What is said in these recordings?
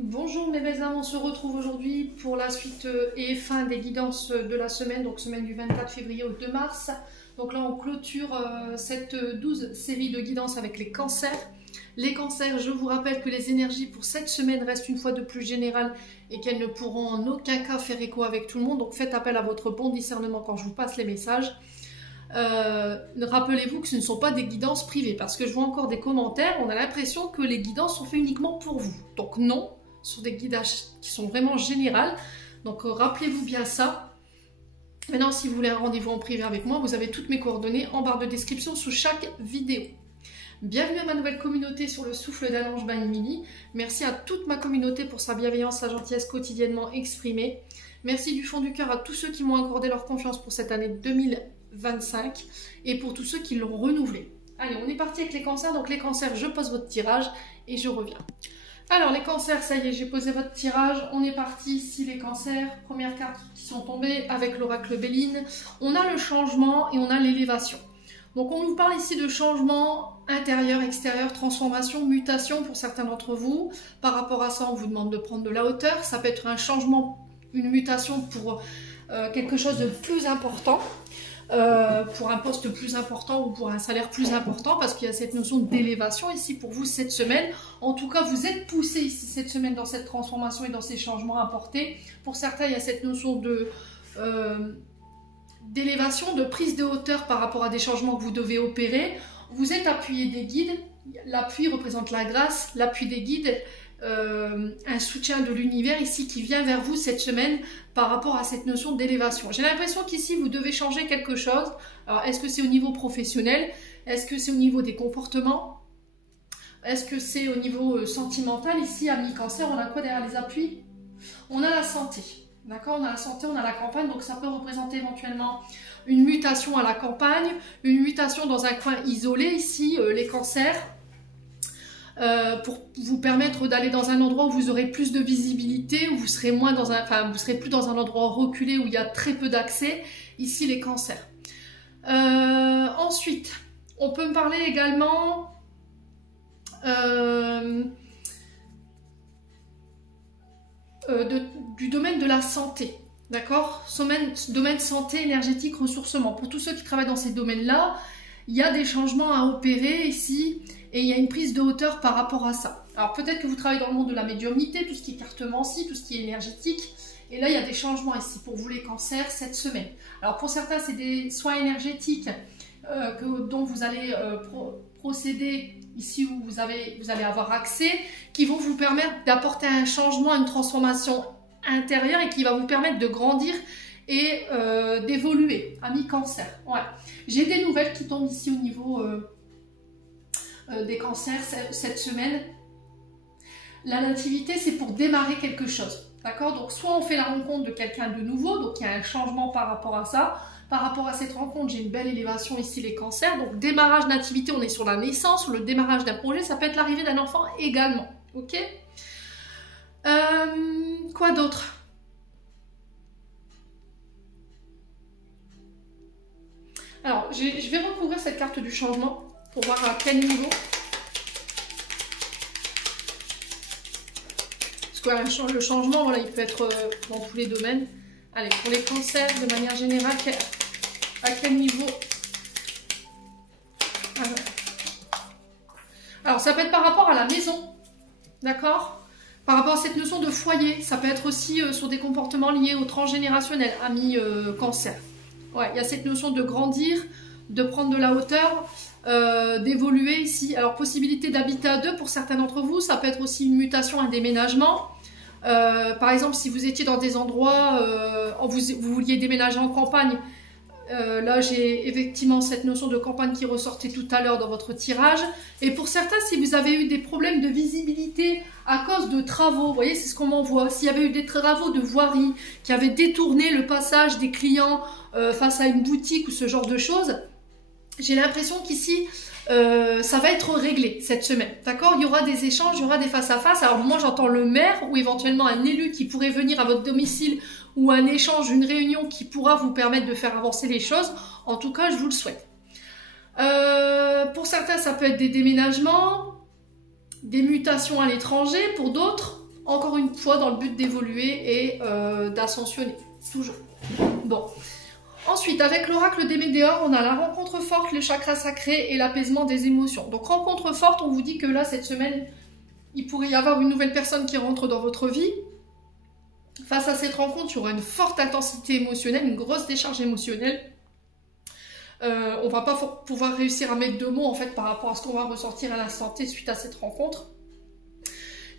Bonjour mes belles âmes, on se retrouve aujourd'hui pour la suite et fin des guidances de la semaine, donc semaine du 24 février au 2 mars. Donc là on clôture cette 12 série de guidances avec les cancers. Les cancers, je vous rappelle que les énergies pour cette semaine restent une fois de plus générales et qu'elles ne pourront en aucun cas faire écho avec tout le monde. Donc faites appel à votre bon discernement quand je vous passe les messages. Rappelez-vous que ce ne sont pas des guidances privées parce que je vois encore des commentaires, on a l'impression que les guidances sont faites uniquement pour vous. Donc non. Ce sont des guidages qui sont vraiment générales. Donc rappelez-vous bien ça. Maintenant, si vous voulez un rendez-vous en privé avec moi, vous avez toutes mes coordonnées en barre de description sous chaque vidéo. Bienvenue à ma nouvelle communauté sur le souffle d'un ange by Emily. Merci à toute ma communauté pour sa bienveillance, sa gentillesse quotidiennement exprimée. Merci du fond du cœur à tous ceux qui m'ont accordé leur confiance pour cette année 2025 et pour tous ceux qui l'ont renouvelé. Allez, on est parti avec les cancers. Donc les cancers, je pose votre tirage et je reviens. Alors les cancers, ça y est, j'ai posé votre tirage, on est parti ici les cancers, premières cartes qui sont tombées avec l'oracle Béline. On a le changement et on a l'élévation. Donc on nous parle ici de changement intérieur, extérieur, transformation, mutation pour certains d'entre vous. Par rapport à ça, on vous demande de prendre de la hauteur. Ça peut être un changement, une mutation pour quelque chose de plus important. Pour un poste plus important ou pour un salaire plus important, parce qu'il y a cette notion d'élévation ici pour vous cette semaine. En tout cas, vous êtes poussé ici cette semaine dans cette transformation et dans ces changements apportés. Pour certains, il y a cette notion d'élévation, de prise de hauteur par rapport à des changements que vous devez opérer. Vous êtes appuyé des guides. L'appui représente la grâce, l'appui des guides. Un soutien de l'univers ici qui vient vers vous cette semaine par rapport à cette notion d'élévation. J'ai l'impression qu'ici vous devez changer quelque chose. Alors est-ce que c'est au niveau professionnel? Est-ce que c'est au niveau des comportements? Est-ce que c'est au niveau sentimental? Ici à mi-cancer, on a quoi derrière les appuis? On a la santé. D'accord? On a la santé, on a la campagne, donc ça peut représenter éventuellement une mutation à la campagne, une mutation dans un coin isolé ici, les cancers. Pour vous permettre d'aller dans un endroit où vous aurez plus de visibilité, où vous serez moins dans un, enfin, vous serez plus dans un endroit reculé où il y a très peu d'accès. Ici, les cancers. Ensuite, on peut me parler également du domaine de la santé. D'accord? Domaine santé, énergétique, ressourcement. Pour tous ceux qui travaillent dans ces domaines-là, il y a des changements à opérer ici. Et il y a une prise de hauteur par rapport à ça. Alors peut-être que vous travaillez dans le monde de la médiumnité, tout ce qui est cartomancie, tout ce qui est énergétique. Et là, il y a des changements ici pour vous les cancers cette semaine. Alors pour certains, c'est des soins énergétiques dont vous allez procéder ici où vous allez avoir accès, qui vont vous permettre d'apporter un changement, une transformation intérieure et qui va vous permettre de grandir et d'évoluer à mi-cancer. Ouais. J'ai des nouvelles qui tombent ici au niveau des cancers cette semaine. La nativité, c'est pour démarrer quelque chose. D'accord? Donc, soit on fait la rencontre de quelqu'un de nouveau, donc il y a un changement par rapport à ça. Par rapport à cette rencontre, j'ai une belle élévation ici, les cancers. Donc, démarrage nativité, on est sur la naissance ou le démarrage d'un projet. Ça peut être l'arrivée d'un enfant également. Ok? Quoi d'autre? Alors, je vais recouvrir cette carte du changement pour voir à quel niveau. Parce que le changement, voilà, il peut être dans tous les domaines. Allez, pour les cancers, de manière générale, à quel niveau? Alors, ça peut être par rapport à la maison, d'accord? Par rapport à cette notion de foyer. Ça peut être aussi sur des comportements liés au transgénérationnel, amis cancer. Ouais, il y a cette notion de grandir, de prendre de la hauteur, d'évoluer ici. Alors, possibilité d'habiter à deux pour certains d'entre vous. Ça peut être aussi une mutation, un déménagement. Par exemple, si vous étiez dans des endroits, vous vouliez déménager en campagne, là j'ai effectivement cette notion de campagne qui ressortait tout à l'heure dans votre tirage. Et pour certains, si vous avez eu des problèmes de visibilité à cause de travaux, vous voyez, c'est ce qu'on m'envoie. S'il y avait eu des travaux de voirie qui avaient détourné le passage des clients face à une boutique ou ce genre de choses, j'ai l'impression qu'ici, ça va être réglé cette semaine, d'accord? Il y aura des échanges, il y aura des face-à-face. Alors moi, j'entends le maire ou éventuellement un élu qui pourrait venir à votre domicile ou un échange, une réunion qui pourra vous permettre de faire avancer les choses. En tout cas, je vous le souhaite. Pour certains, ça peut être des déménagements, des mutations à l'étranger. Pour d'autres, encore une fois dans le but d'évoluer et d'ascensionner, toujours. Bon. Ensuite, avec l'oracle des Médéors, on a la rencontre forte, les chakras sacrés et l'apaisement des émotions. Donc rencontre forte, on vous dit que là, cette semaine, il pourrait y avoir une nouvelle personne qui rentre dans votre vie. Face à cette rencontre, il y aura une forte intensité émotionnelle, une grosse décharge émotionnelle. On va pas pouvoir réussir à mettre 2 mots en fait par rapport à ce qu'on va ressentir à l'instant T suite à cette rencontre.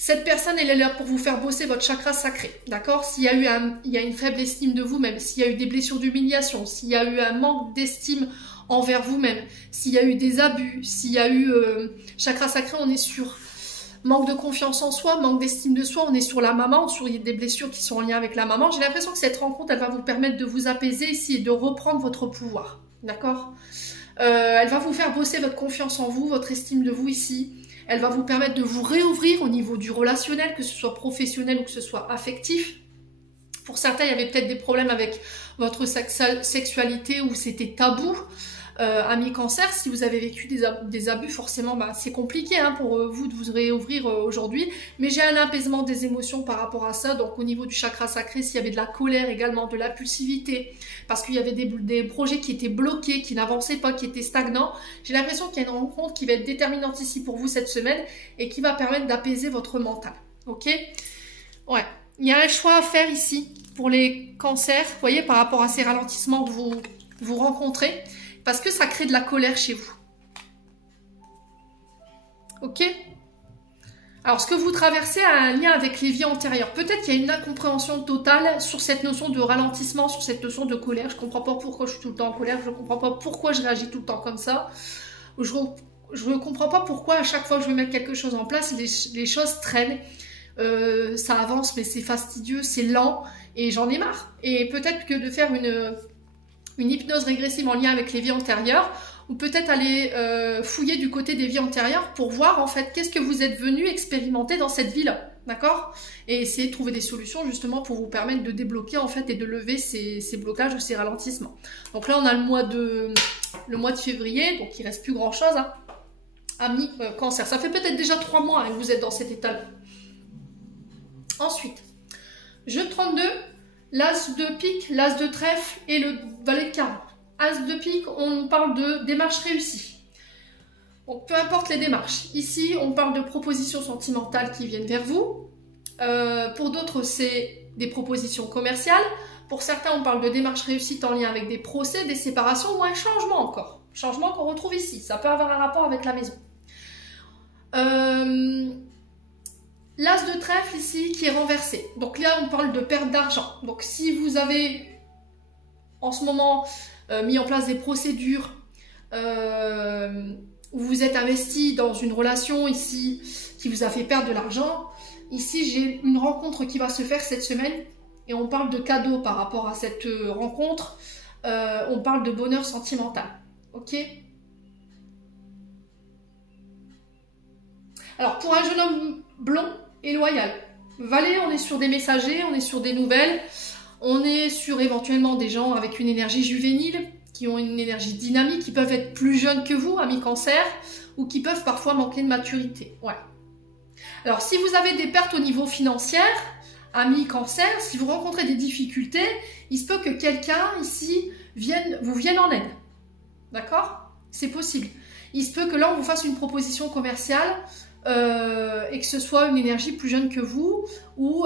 Cette personne, elle est là pour vous faire bosser votre chakra sacré, d'accord? S'il y a eu une faible estime de vous-même, s'il y a eu des blessures d'humiliation, s'il y a eu un manque d'estime envers vous-même, s'il y a eu des abus, s'il y a eu chakra sacré, on est sur manque de confiance en soi, manque d'estime de soi, on est sur la maman, sur des blessures qui sont en lien avec la maman. J'ai l'impression que cette rencontre, elle va vous permettre de vous apaiser ici et de reprendre votre pouvoir, d'accord? Elle va vous faire bosser votre confiance en vous, votre estime de vous ici. Elle va vous permettre de vous réouvrir au niveau du relationnel, que ce soit professionnel ou que ce soit affectif. Pour certains, il y avait peut-être des problèmes avec votre sexualité ou c'était tabou. Amis cancer, si vous avez vécu des abus, forcément, bah, c'est compliqué hein, pour vous de vous réouvrir aujourd'hui. Mais j'ai un apaisement des émotions par rapport à ça. Donc au niveau du chakra sacré, s'il y avait de la colère également, de l'impulsivité, parce qu'il y avait des projets qui étaient bloqués, qui n'avançaient pas, qui étaient stagnants, j'ai l'impression qu'il y a une rencontre qui va être déterminante ici pour vous cette semaine et qui va permettre d'apaiser votre mental. Ok? Ouais. Il y a un choix à faire ici pour les cancers, vous voyez, par rapport à ces ralentissements que vous rencontrez. Parce que ça crée de la colère chez vous. Ok? Alors, ce que vous traversez a un lien avec les vies antérieures. Peut-être qu'il y a une incompréhension totale sur cette notion de ralentissement, sur cette notion de colère. Je ne comprends pas pourquoi je suis tout le temps en colère. Je ne comprends pas pourquoi je réagis tout le temps comme ça. Je ne comprends pas pourquoi à chaque fois que je vais mettre quelque chose en place, les choses traînent. Ça avance, mais c'est fastidieux, c'est lent. Et j'en ai marre. Et peut-être que de faire une hypnose régressive en lien avec les vies antérieures, ou peut-être aller fouiller du côté des vies antérieures pour voir en fait qu'est-ce que vous êtes venu expérimenter dans cette vie-là, d'accord? Et essayer de trouver des solutions justement pour vous permettre de débloquer en fait et de lever ces blocages ou ces ralentissements. Donc là on a le mois de février, donc il reste plus grand-chose, hein. Amis cancer, ça fait peut-être déjà 3 mois hein, que vous êtes dans cet état-là. Ensuite, jeu 32, l'as de pique, l'as de trèfle et le valet de carreau. As de pique, on parle de démarches réussies. Donc, peu importe les démarches. Ici, on parle de propositions sentimentales qui viennent vers vous. Pour d'autres, c'est des propositions commerciales. Pour certains, on parle de démarches réussies en lien avec des procès, des séparations ou un changement encore. Changement qu'on retrouve ici. Ça peut avoir un rapport avec la maison. L'as de trèfle ici qui est renversé. Donc là, on parle de perte d'argent. Donc si vous avez en ce moment mis en place des procédures où vous êtes investi dans une relation ici qui vous a fait perdre de l'argent, ici j'ai une rencontre qui va se faire cette semaine et on parle de cadeau par rapport à cette rencontre. On parle de bonheur sentimental. Ok ? Alors pour un jeune homme blond et loyal, valet, on est sur des messagers, on est sur des nouvelles, on est sur éventuellement des gens avec une énergie juvénile, qui ont une énergie dynamique, qui peuvent être plus jeunes que vous, amis cancer, ou qui peuvent parfois manquer de maturité. Ouais. Alors si vous avez des pertes au niveau financier, amis cancer, si vous rencontrez des difficultés, il se peut que quelqu'un ici vous vienne en aide. D'accord? C'est possible. Il se peut que là on vous fasse une proposition commerciale et que ce soit une énergie plus jeune que vous, ou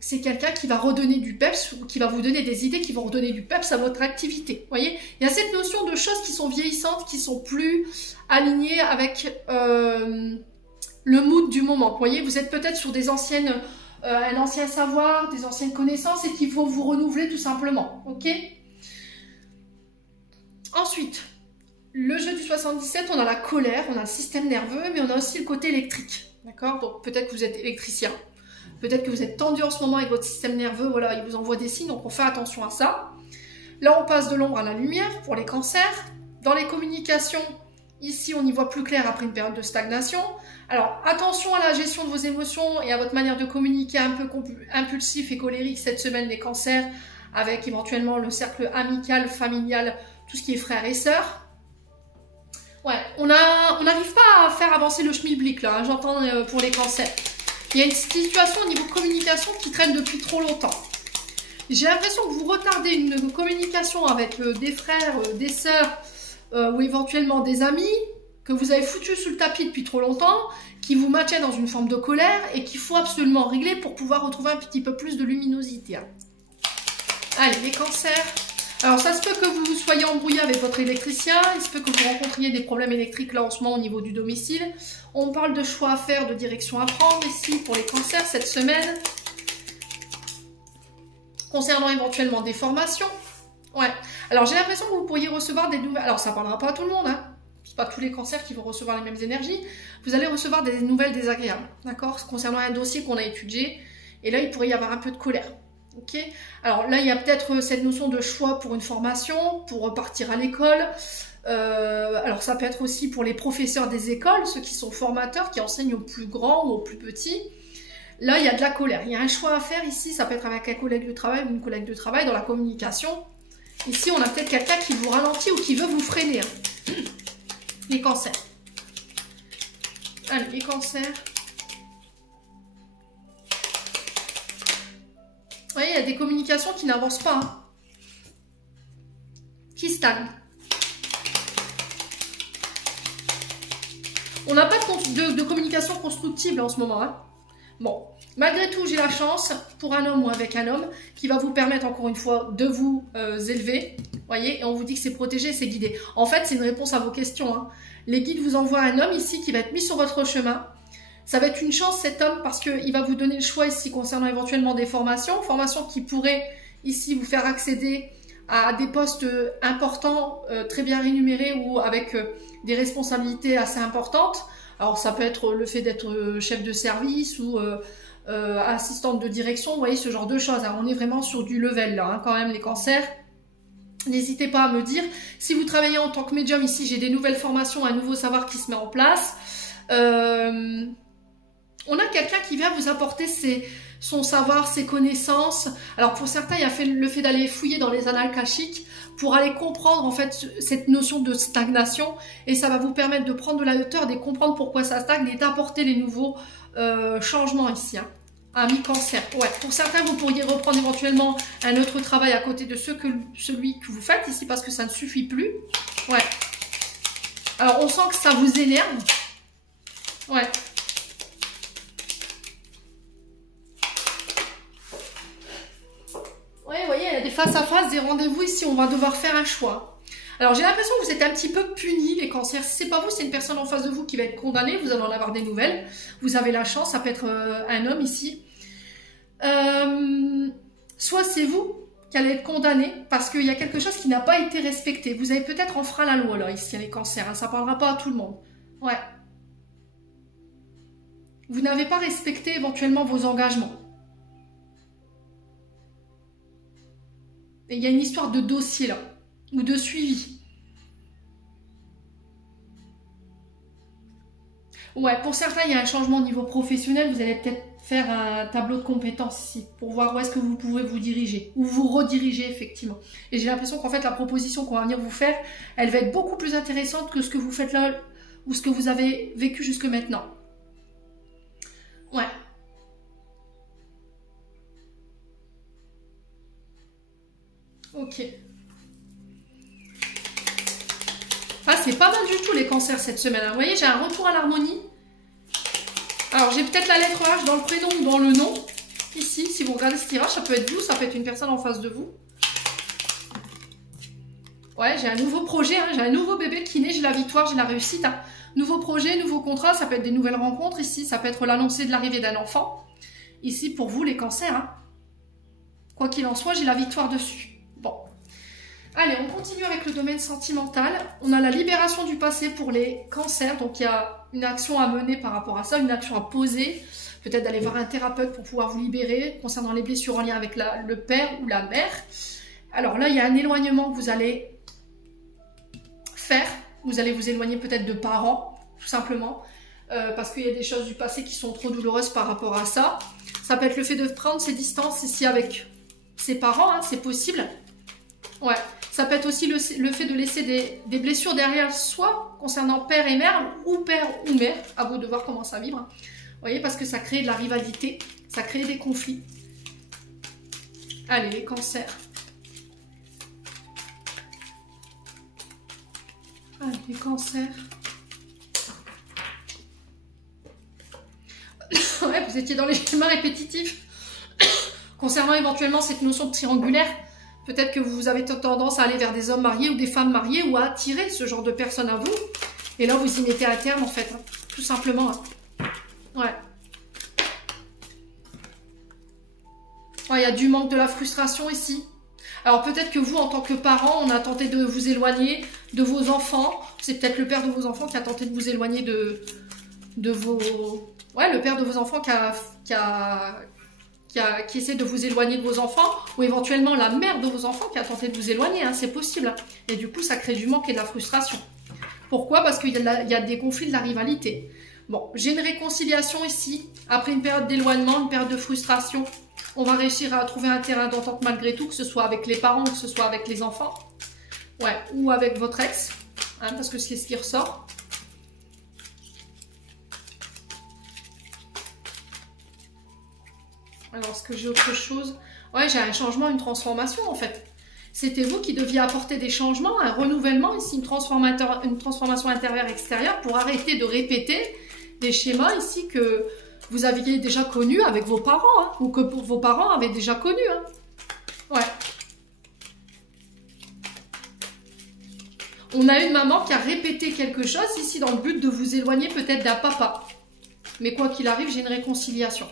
c'est quelqu'un qui va redonner du peps, ou qui va vous donner des idées qui vont redonner du peps à votre activité. Vous voyez, il y a cette notion de choses qui sont vieillissantes, qui sont plus alignées avec le mood du moment. Vous voyez, vous êtes peut-être sur des anciennes, un ancien savoir, des anciennes connaissances, et qu'il faut vous renouveler tout simplement. Ok ? Ensuite, le jeu du 77, on a la colère, on a le système nerveux, mais on a aussi le côté électrique. D'accord? Donc peut-être que vous êtes électricien, peut-être que vous êtes tendu en ce moment avec votre système nerveux, voilà, il vous envoie des signes, donc on fait attention à ça. Là, on passe de l'ombre à la lumière pour les cancers. Dans les communications, ici, on y voit plus clair après une période de stagnation. Alors, attention à la gestion de vos émotions et à votre manière de communiquer un peu impulsif et colérique cette semaine, les cancers, avec éventuellement le cercle amical, familial, tout ce qui est frères et sœurs. Ouais, on n'arrive pas à faire avancer le schmilblick là, hein, j'entends pour les cancers. Il y a une situation au niveau communication qui traîne depuis trop longtemps. J'ai l'impression que vous retardez une communication avec des frères, des sœurs ou éventuellement des amis que vous avez foutu sous le tapis depuis trop longtemps, qui vous maintiennent dans une forme de colère et qu'il faut absolument régler pour pouvoir retrouver un petit peu plus de luminosité. Allez, les cancers. Alors, ça se peut que vous soyez embrouillé avec votre électricien, il se peut que vous rencontriez des problèmes électriques là en ce moment au niveau du domicile. On parle de choix à faire, de direction à prendre ici pour les cancers cette semaine. Concernant éventuellement des formations. Ouais. Alors, j'ai l'impression que vous pourriez recevoir des nouvelles... Alors, ça ne parlera pas à tout le monde, hein. C'est pas tous les cancers qui vont recevoir les mêmes énergies. Vous allez recevoir des nouvelles désagréables, d'accord, concernant un dossier qu'on a étudié. Et là, il pourrait y avoir un peu de colère. Ok. Alors là, il y a peut-être cette notion de choix pour une formation, pour repartir à l'école. Alors ça peut être aussi pour les professeurs des écoles, ceux qui sont formateurs, qui enseignent aux plus grands ou aux plus petits. Là, il y a de la colère. Il y a un choix à faire ici. Ça peut être avec un collègue de travail ou une collègue de travail dans la communication. Ici, on a peut-être quelqu'un qui vous ralentit ou qui veut vous freiner. Hein. Les cancers. Allez, les cancers. Vous voyez, il y a des communications qui n'avancent pas. Hein. Qui stagnent. On n'a pas de communication constructible en ce moment. Hein. Bon, malgré tout, j'ai la chance, pour un homme ou avec un homme, qui va vous permettre encore une fois de vous élever. Voyez, et on vous dit que c'est protégé, c'est guidé. En fait, c'est une réponse à vos questions. Hein. Les guides vous envoient un homme ici qui va être mis sur votre chemin. Ça va être une chance cet homme parce qu'il va vous donner le choix ici concernant éventuellement des formations. Formations qui pourraient ici vous faire accéder à des postes importants, très bien rémunérés ou avec des responsabilités assez importantes. Alors ça peut être le fait d'être chef de service ou assistante de direction, vous voyez ce genre de choses. Alors, on est vraiment sur du level là, hein, quand même les cancers. N'hésitez pas à me dire. Si vous travaillez en tant que médium, ici j'ai des nouvelles formations, un nouveau savoir qui se met en place. On a quelqu'un qui vient vous apporter son savoir, ses connaissances. Alors pour certains, il y a le fait d'aller fouiller dans les annales kashiques pour aller comprendre en fait cette notion de stagnation. Et ça va vous permettre de prendre de la hauteur, de comprendre pourquoi ça stagne et d'apporter les nouveaux changements ici. Hein. Ami cancer. Ouais. Pour certains, vous pourriez reprendre éventuellement un autre travail à côté de celui que vous faites ici parce que ça ne suffit plus. Ouais. Alors, on sent que ça vous énerve. Ouais. Ouais, vous voyez, il y a des face à face, des rendez-vous ici. On va devoir faire un choix. Alors, j'ai l'impression que vous êtes un petit peu punis, les cancers. Si c'est pas vous, c'est une personne en face de vous qui va être condamnée. Vous allez en avoir des nouvelles. Vous avez la chance. Ça peut être un homme ici. Soit c'est vous qui allez être condamné parce qu'il y a quelque chose qui n'a pas été respecté. Vous avez peut-être enfreint la loi, là, ici, les cancers. Hein. Ça ne parlera pas à tout le monde. Ouais. Vous n'avez pas respecté éventuellement vos engagements. Et il y a une histoire de dossier, là. Ou de suivi. Ouais, pour certains, il y a un changement au niveau professionnel. Vous allez peut-être faire un tableau de compétences ici pour voir où est-ce que vous pouvez vous diriger ou vous rediriger effectivement. Et j'ai l'impression qu'en fait, la proposition qu'on va venir vous faire, elle va être beaucoup plus intéressante que ce que vous faites là ou ce que vous avez vécu jusque maintenant. Ouais. Ok. Ah, c'est pas mal du tout les cancers cette semaine. Vous voyez, j'ai un retour à l'harmonie. Alors, j'ai peut-être la lettre H dans le prénom ou dans le nom. Ici, si vous regardez ce tirage, ça peut être vous, ça peut être une personne en face de vous. Ouais, j'ai un nouveau projet, hein, j'ai un nouveau bébé qui naît, j'ai la victoire, j'ai la réussite. Hein. Nouveau projet, nouveau contrat, ça peut être des nouvelles rencontres ici, ça peut être l'annoncé de l'arrivée d'un enfant. Ici, pour vous, les cancers. Hein. Quoi qu'il en soit, j'ai la victoire dessus. Bon. Allez, on continue avec le domaine sentimental. On a la libération du passé pour les cancers. Donc, il y a une action à mener par rapport à ça, une action à poser. Peut-être d'aller voir un thérapeute pour pouvoir vous libérer concernant les blessures en lien avec le père ou la mère. Alors là, il y a un éloignement que vous allez faire. Vous allez vous éloigner peut-être de parents, tout simplement. Parce qu'il y a des choses du passé qui sont trop douloureuses par rapport à ça. Ça peut être le fait de prendre ses distances ici avec ses parents, hein, c'est possible. Ouais. Ça peut être aussi le fait de laisser des blessures derrière soi, concernant père et mère, ou père ou mère, à vous de voir comment ça vibre. voyez, parce que ça crée de la rivalité, ça crée des conflits. Allez, les cancers. Allez, les cancers. Ouais, vous étiez dans les schémas répétitifs. Concernant éventuellement cette notion de triangulaire, peut-être que vous avez tendance à aller vers des hommes mariés ou des femmes mariées ou à attirer ce genre de personnes à vous. Et là, vous y mettez un terme, en fait, hein, tout simplement. Hein. Ouais. Il y a du manque, de la frustration ici. Alors peut-être que vous, en tant que parent, on a tenté de vous éloigner de vos enfants. C'est peut-être le père de vos enfants qui a tenté de vous éloigner de vos... Ouais, le père de vos enfants qui essaie de vous éloigner de vos enfants, ou éventuellement la mère de vos enfants qui a tenté de vous éloigner, hein, c'est possible. Hein. Et du coup, ça crée du manque et de la frustration. Pourquoi? Parce qu'il y a des conflits, de la rivalité. Bon, j'ai une réconciliation ici. Après une période d'éloignement, une période de frustration, on va réussir à trouver un terrain d'entente malgré tout, que ce soit avec les parents, que ce soit avec les enfants, ouais, ou avec votre ex, hein, parce que c'est ce qui ressort. Alors, est-ce que j'ai autre chose? Ouais, j'ai un changement, une transformation en fait. C'était vous qui deviez apporter des changements, un renouvellement, ici une transformation intérieure-extérieure pour arrêter de répéter des schémas ici que vous aviez déjà connus avec vos parents, hein, ou que vos parents avaient déjà connus. Hein. Ouais. On a une maman qui a répété quelque chose ici dans le but de vous éloigner peut-être d'un papa. Mais quoi qu'il arrive, j'ai une réconciliation.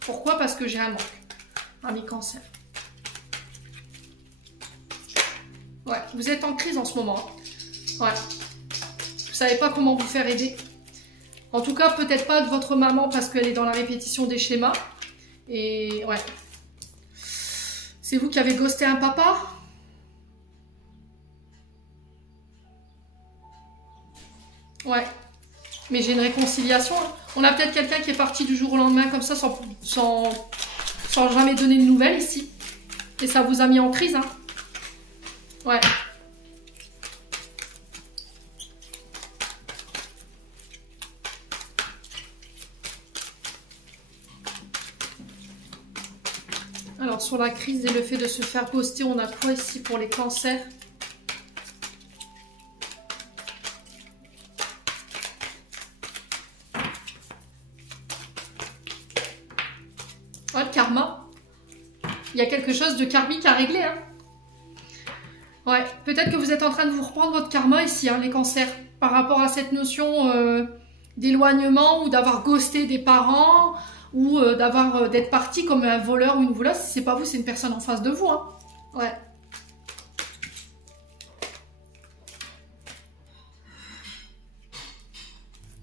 Pourquoi? Parce que j'ai un manque. Ami cancer. Ouais, vous êtes en crise en ce moment. Hein. Ouais. Vous savez pas comment vous faire aider. En tout cas, peut-être pas de votre maman parce qu'elle est dans la répétition des schémas. Et ouais. C'est vous qui avez ghosté un papa? Ouais. Mais j'ai une réconciliation. Hein. On a peut-être quelqu'un qui est parti du jour au lendemain comme ça sans jamais donner de nouvelles ici. Et ça vous a mis en crise. Hein. Ouais. Alors sur la crise et le fait de se faire ghoster, on a quoi ici pour les cancers? Oh, le karma. Il y a quelque chose de karmique à régler. Hein. Ouais, peut-être que vous êtes en train de vous reprendre votre karma ici, hein, les cancers, par rapport à cette notion d'éloignement ou d'avoir ghosté des parents ou d'être parti comme un voleur ou une voleuse. Si c'est pas vous, c'est une personne en face de vous. Hein. Ouais.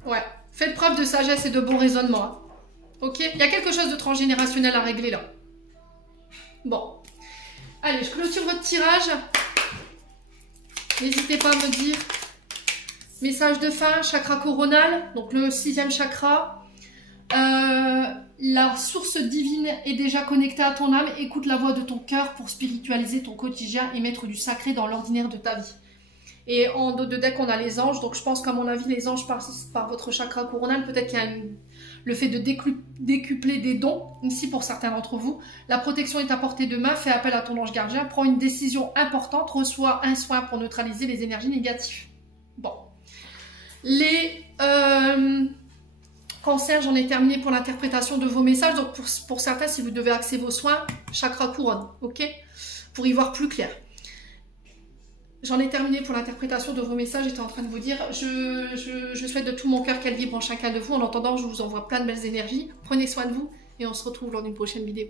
Ouais. Faites preuve de sagesse et de bon raisonnement. Hein. Ok? Il y a quelque chose de transgénérationnel à régler là. Bon. Allez, je clôture votre tirage. N'hésitez pas à me dire. Message de fin, chakra coronal, donc le 6e chakra. La source divine est déjà connectée à ton âme. Écoute la voix de ton cœur pour spiritualiser ton quotidien et mettre du sacré dans l'ordinaire de ta vie. Et en dos de deck, on a les anges. Donc je pense qu'à mon avis, les anges passent par votre chakra coronal. Peut-être qu'il y a le fait de décupler des dons, ici pour certains d'entre vous. La protection est à portée de main. Fais appel à ton ange gardien. Prends une décision importante. Reçois un soin pour neutraliser les énergies négatives. Bon. Les cancers, j'en ai terminé pour l'interprétation de vos messages. Donc pour certains, si vous devez axer vos soins, chakra couronne. Ok? Pour y voir plus clair. J'en ai terminé pour l'interprétation de vos messages. J'étais en train de vous dire, je souhaite de tout mon cœur qu'elle vibre en chacun de vous. En attendant, je vous envoie plein de belles énergies. Prenez soin de vous et on se retrouve lors d'une prochaine vidéo.